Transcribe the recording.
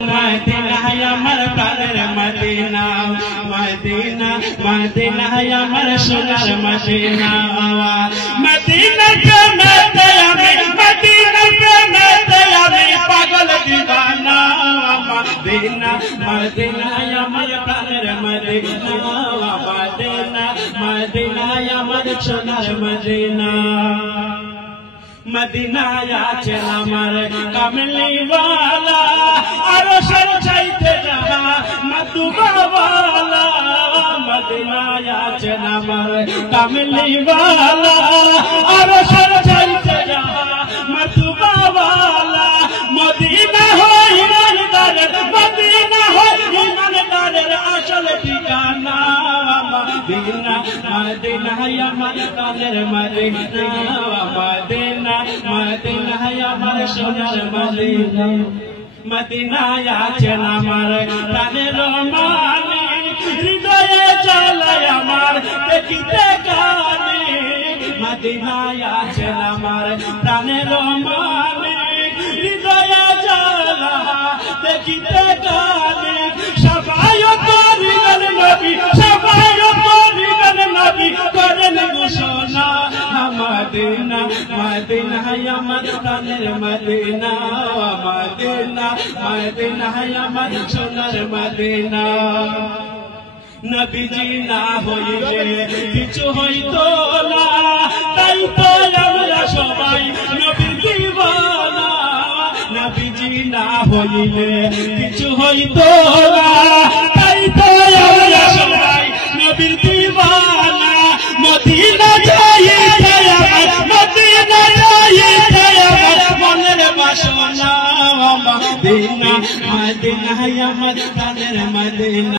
Medina আমার প্রাণের Medina Medina Medina আমার সোনার মদিনা মদিনা প্রেমেতে আমি মদিনা প্রেমেতে আমি পাগল দিওয়ানা মদিনা মদিনা আমার প্রাণের মদিনা মদিনা মদিনা আমার সোনার মদিনা मदीना आछे आमार कामली वाला आरो सर चाइते जहा मधुबा वाला मदीना आछे आमार कामली वाला आरो सर चाइते जहा मधुबा वाला मदीना हो ईमानदार मदीना हो ईमानदार असल ठिकाना मदीना मदीना आमार कालेर मदीना मदीना मदीना আমার সোনার মদিনা মদিনা আছে আমার প্রাণের মালিক হৃদয়ে জ্বালা আমার দেখিতে কানে মদিনা আছে আমার প্রাণের মালিক হৃদয়ে জ্বালা দেখিতে কানে সবাই করিবেন নবী সবাই করিবেন নবী করেন ঘোষণা मदीना मदीना আমার প্রাণের মদিনা মদিনা মদিনা আমার সোনার মদিনা নবীজি না হইলে কিছু হইতো না তাই তো আমরা সবাই নবীর দিওয়ানা নবীজি না হইলে কিছু হইতো না তাই তো আমরা সবাই নবীর দিওয়ানা মদিনা যাইতে मदीना जाइते আমার মনের বাসনা মদিনা মদিনা আমার প্রাণের মদিনা।